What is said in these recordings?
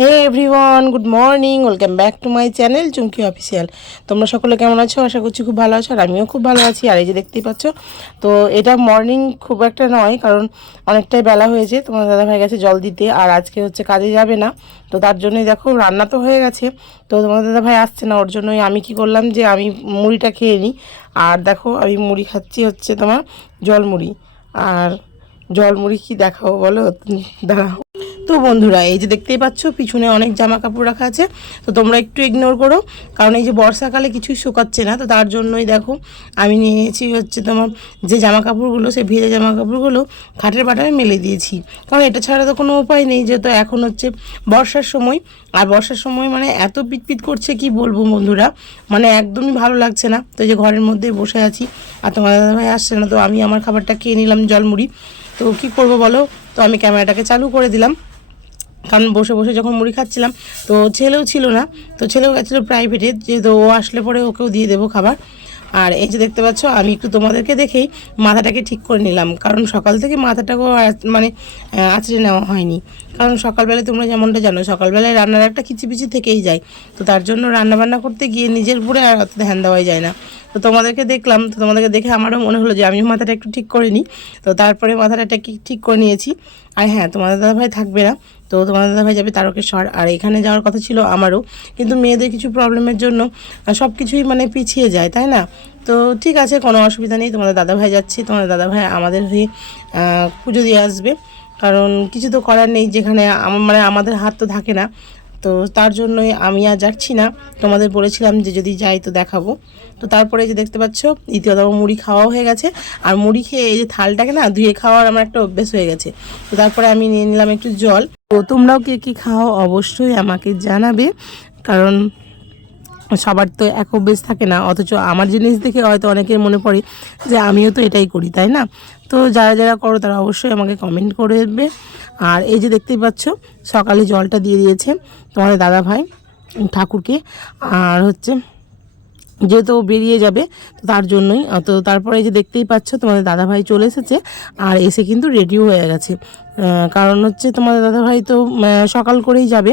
Hey everyone, good morning, welcome back to my channel Chumki official. তোমরা সকলে কেমন আছো? আশা করছি খুব ভালো আছো, আর আমিও খুব ভালো আছি। আর এই যে দেখতেই পাচ্ছ, তো এটা মর্নিং খুব একটা নয়, কারণ অনেকটাই বেলা হয়েছে। তোমার দাদাভাই গেছে জল দিতে, আর আজকে হচ্ছে কাজে যাবে না, তো তার জন্যই দেখো রান্না তো হয়ে গেছে। তো তোমার দাদাভাই আসছে না, ওর জন্যই আমি কি করলাম যে আমি মুড়িটা খেয়ে নিই। আর দেখো আমি মুড়ি খাচ্ছি হচ্ছে তোমার জলমুড়ি। আর জলমুড়ি কি দেখাবো বলো, দাঁড়াও। তো বন্ধুরা, এই যে দেখতেই পাচ্ছ পিছনে অনেক জামা কাপড় রাখা আছে, তো তোমরা একটু ইগনোর করো, কারণ এই যে বর্ষাকালে কিছুই শুকাচ্ছে না, তো তার জন্যই দেখো আমি নিয়েছি হচ্ছে তোমার যে জামা কাপড়গুলো, সেই ভেজা জামা কাপড়গুলো খাটের পাটায় মেলে দিয়েছি। কারণ এটা ছাড়া তো কোনো উপায় নেই, যেহেতু এখন হচ্ছে বর্ষার সময়। আর বর্ষার সময় মানে এত পিটপিট করছে কি বলবো বন্ধুরা, মানে একদমই ভালো লাগছে না। তো এই যে ঘরের মধ্যে বসে আছি, আর তোমার দাদাভাই আসছে না, তো আমি আমার খাবারটা খেয়ে নিলাম জলমুড়ি। তো কি করব বলো, তো আমি ক্যামেরাটাকে চালু করে দিলাম, কারণ বসে বসে যখন মুড়ি খাচ্ছিলাম, তো ছেলেও ছিল না, তো ছেলেও গেছিলো প্রাইভেটে, যেহেতু ও আসলে পরে ওকেও দিয়ে দেবো খাবার। আর এই যে দেখতে পাচ্ছ আমি একটু তোমাদেরকে দেখেই মাথাটাকে ঠিক করে নিলাম, কারণ সকাল থেকে মাথাটাকেও মানে আঁচড়ে নেওয়া হয়নি। কারণ সকালবেলায় তোমরা যেমনটা জানো, সকালবেলায় রান্নার একটা কিচিপিচি থেকেই যায়, তো তার জন্য রান্নাবান্না করতে গিয়ে নিজের উপরে আর অত ধ্যান দেওয়াই যায় না। তো তোমাদেরকে দেখলাম, তো তোমাদেরকে দেখে আমারও মনে হলো যে আমিও মাথাটা একটু ঠিক করে নিই, তো তারপরে মাথাটা ঠিক করে নিয়েছি। আর হ্যাঁ, তোমাদের দাদাভাই থাকবে না, তো তোমাদের দাদাভাই যাবে তারকেশ্বর, আর এখানে যাওয়ার কথা ছিল আমারও, কিন্তু মেয়েদের কিছু প্রবলেমের জন্য সব কিছুই মানে পিছিয়ে যায়, তাই না? তো ঠিক আছে, কোনো অসুবিধা নেই, তোমাদের দাদাভাই যাচ্ছে, তোমাদের দাদাভাই আমাদের হয়ে পুজো দিয়ে আসবে, কারণ কিছু তো করার নেই, যেখানে মানে আমাদের হাত তো থাকে না। তো তার জন্যই আমি আর যাচ্ছি না, তোমাদের বলেছিলাম যে যদি যাই তো দেখাবো। তো তারপরে যে দেখতে পাচ্ছ দ্বিতীয়তম মুড়ি খাওয়া হয়ে গেছে, আর মুড়ি খেয়ে এই যে থালটাকে না ধুয়ে খাওয়ার আমার একটা অভ্যেস হয়ে গেছে। তো তারপরে আমি নিয়ে নিলাম একটু জল। তো তোমরাও কে কী খাও অবশ্যই আমাকে জানাবে, কারণ সবার তো এক অভ্যেস থাকে না, অথচ আমার জিনিস দেখে হয়তো অনেকের মনে পড়ে যে আমিও তো এটাই করি, তাই না? তো যারা যারা করো তারা অবশ্যই আমাকে কমেন্ট করে দেবে। আর এই যে দেখতেই পাচ্ছ সকালে জলটা দিয়ে দিয়েছে তোমাদের দাদাভাই ঠাকুরকে, আর হচ্ছে যেহেতু ও বেরিয়ে যাবে, তো তার জন্যই। তো তারপরে এই যে দেখতেই পাচ্ছ তোমাদের দাদাভাই চলে এসেছে, আর এসে কিন্তু রেডিও হয়ে গেছে। কারণ হচ্ছে তোমাদের দাদাভাই তো সকাল করেই যাবে,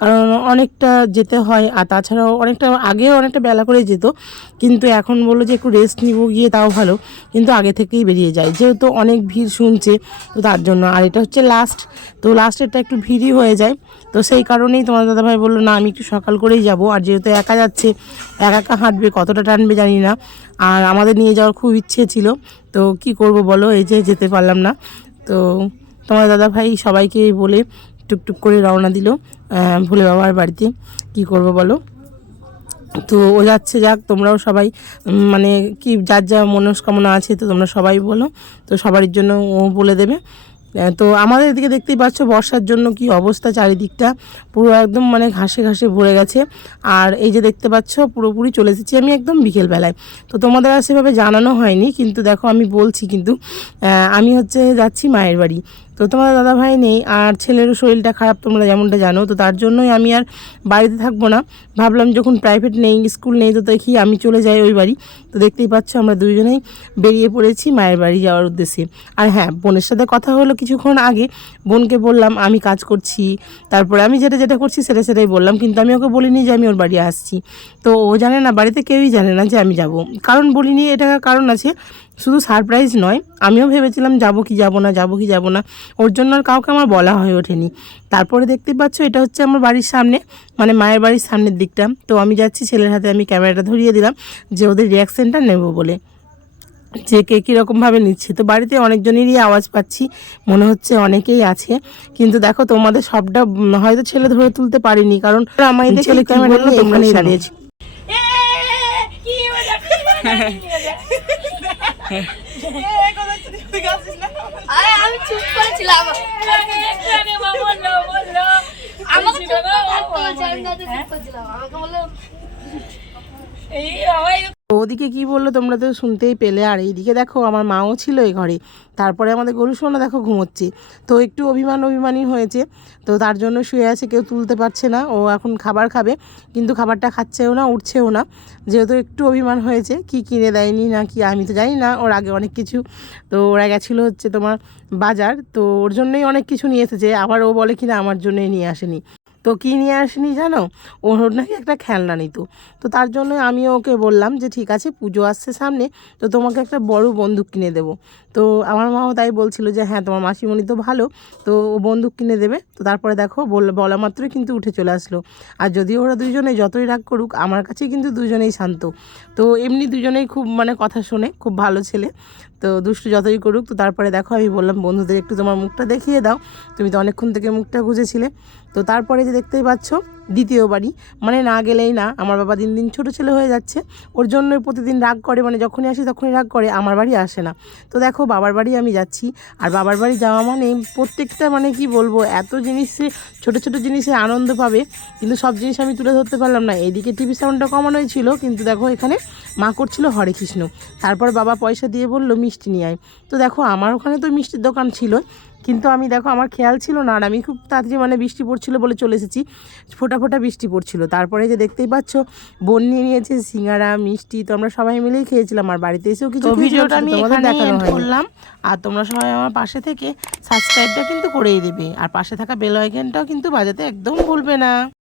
কারণ অনেকটা যেতে হয়, আর তাছাড়াও অনেকটা আগেও অনেকটা বেলা করে যেত, কিন্তু এখন বললো যে একটু রেস্ট নিব গিয়ে, তাও ভালো, কিন্তু আগে থেকেই বেরিয়ে যায়, যেহেতু অনেক ভিড় শুনছে, তো তার জন্য। আর এটা হচ্ছে লাস্ট, তো লাস্টেরটা একটু ভিড়ই হয়ে যায়, তো সেই কারণেই তোমার দাদাভাই বললো না আমি একটু সকাল করেই যাব। আর যেহেতু একা যাচ্ছে, একা একা হাঁটবে, কতটা টানবে জানি না, আর আমাদের নিয়ে যাওয়ার খুব ইচ্ছে ছিল, তো কি করব বলো, এই যে যেতে পারলাম না। তো তোমার দাদাভাই সবাইকে বলে টুকটুক করে রওনা দিল ভোলে বাবার বাড়িতে, কি করব বলো। তো ও যাচ্ছে, যাক, তোমরাও সবাই মানে কি যার যা মনস্কামনা আছে, তো তোমরা সবাই বলো, তো সবারই জন্য ও বলে দেবে। তো আমাদের এদিকে দেখতেই পাচ্ছ বর্ষার জন্য কি অবস্থা, চারিদিকটা পুরো একদম মানে ঘাসে ঘাসে ভরে গেছে। আর এই যে দেখতে পাচ্ছ পুরোপুরি চলে এসেছি আমি একদম বিকেলবেলায়, তো তোমাদের আর সেভাবে জানানো হয়নি, কিন্তু দেখো আমি বলছি, কিন্তু আমি হচ্ছে যাচ্ছি মায়ের বাড়ি। তো তোমার দাদাভাই নেই, আর ছেলেরও শরীরটা খারাপ তোমরা যেমনটা জানো, তো তার জন্যই আমি আর বাড়িতে থাকবো না, ভাবলাম যখন প্রাইভেট নেই, স্কুল নেই, তো দেখি আমি চলে যাই ওই বাড়ি। তো দেখতেই পাচ্ছ আমরা দুজনেই বেরিয়ে পড়েছি মায়ের বাড়ি যাওয়ার উদ্দেশ্যে। আর হ্যাঁ, বোনের সাথে কথা হলো কিছুক্ষণ আগে, বোনকে বললাম আমি কাজ করছি, তারপরে আমি যেটা যেটা করছি সেটাই বললাম, কিন্তু আমি ওকে বলিনি যে আমি ওর বাড়ি আসছি। তো ও জানে না, বাড়িতে কেউই জানে না যে আমি যাব, কারণ বলিনি, এটা কারণ আছে, শুধু সারপ্রাইজ নয়, আমিও ভেবেছিলাম যাব কি যাব না, যাব কি যাব না, ওর জন্য আর কাউকে আমার বলা হয়ে ওঠেনি। তারপরে দেখতে পাচ্ছ এটা হচ্ছে আমার বাড়ির সামনে, মানে মায়ের বাড়ির সামনের দিকটা। তো আমি যাচ্ছি, ছেলের হাতে আমি ক্যামেরাটা ধরিয়ে দিলাম যে ওদের রিয়াকশানটা নেব বলে, যে কে কীরকমভাবে নিচ্ছে। তো বাড়িতে অনেকজনেরই আওয়াজ পাচ্ছি, মনে হচ্ছে অনেকেই আছে, কিন্তু দেখো তোমাদের সবটা হয়তো ছেলে ধরে তুলতে পারিনি, কারণ আমার ছেলে ক্যামেরা নিয়ে এখানেই দাঁড়িয়েছি। আমি চুপ করেছিলাম, আমাকে বললো ওদিকে কি বললো তোমরা তো শুনতেই পেলে। আর এইদিকে দেখো আমার মাও ছিল এই ঘরে, তারপরে আমাদের গরু সোনা দেখো ঘুমোচ্ছে, তো একটু অভিমানী হয়েছে, তো তার জন্য শুয়ে আছে, কেউ তুলতে পারছে না। ও এখন খাবার খাবে, কিন্তু খাবারটা খাচ্ছেও না, উঠছেও না, যেহেতু একটু অভিমান হয়েছে। কি কিনে দেয়নি না কি আমি তো জানি না, ওর আগে অনেক কিছু, তো ওরা গেছিলো হচ্ছে তোমার বাজার, তো ওর জন্যই অনেক কিছু নিয়ে এসেছে, আবার ও বলে কিনা আমার জন্যই নিয়ে আসেনি। তো কী নিয়ে আসেনি জানো, ওর নাকি একটা খেলনা নিত। তো তার জন্য আমি ওকে বললাম যে ঠিক আছে, পুজো আসছে সামনে, তো তোমাকে একটা বড় বন্দুক কিনে দেবো। তো আমার মাও তাই বলছিল যে হ্যাঁ তোমার মাসিমণি তো ভালো, তো ও বন্দুক কিনে দেবে। তো তারপরে দেখো বলা মাত্রই কিন্তু উঠে চলে আসলো। আর যদিও ওরা দুজনে যতই রাগ করুক, আমার কাছেই কিন্তু দুজনেই শান্ত। তো এমনি দুজনেই খুব মানে কথা শোনে, খুব ভালো ছেলে। তো দুষ্টু যতই করুক। তো তারপরে দেখো আমি বললাম বন্ধুদের একটু তোমার মুখটা দেখিয়ে দাও, তুমি তো অনেকক্ষণ থেকে মুখটা গুঁজেছিলে। তো তারপরে যে দেখতেই পাচ্ছ দ্বিতীয় বাড়ি, মানে না গেলেই না, আমার বাবা দিন দিন ছোটো ছেলে হয়ে যাচ্ছে, ওর জন্যই প্রতিদিন রাগ করে, মানে যখনই আসি তখনই রাগ করে, আমার বাড়ি আসে না। তো দেখো বাবার বাড়ি আমি যাচ্ছি, আর বাবার বাড়ি যাওয়া মানে প্রত্যেকটা মানে কি বলবো, এত জিনিসে ছোটো ছোটো জিনিসে আনন্দ পাবে, কিন্তু সব জিনিস আমি তুলে ধরতে পারলাম না। এইদিকে টিভি সাউন্ডটা কমানোই ছিল, কিন্তু দেখো এখানে মা করছিল হরে কৃষ্ণ। তারপর বাবা পয়সা দিয়ে বললো মিষ্টি নিয়ে আয়। তো দেখো আমার ওখানে তো মিষ্টির দোকান ছিল, কিন্তু আমি দেখো আমার খেয়াল ছিল না, আর আমি খুব তাড়াতাড়ি মানে বৃষ্টি পড়ছিল বলে চলে এসেছি, ফোটা ফোটা বৃষ্টি পড়ছিল। তারপরে যে দেখতেই পাচ্ছ বোন নিয়ে নিয়েছে সিঙ্গারা মিষ্টি, তো আমরা সবাই মিলেই খেয়েছিলাম, আর বাড়িতে এসেও কিছু ভিডিওটা আমি এখানে এন্ড করলাম। আর তোমরা সবাই আমার পাশে থেকে সাবস্ক্রাইবটা কিন্তু করেই দেবে, আর পাশে থাকা বেল আইকনটাও কিন্তু বাজাতে একদম ভুলবে না।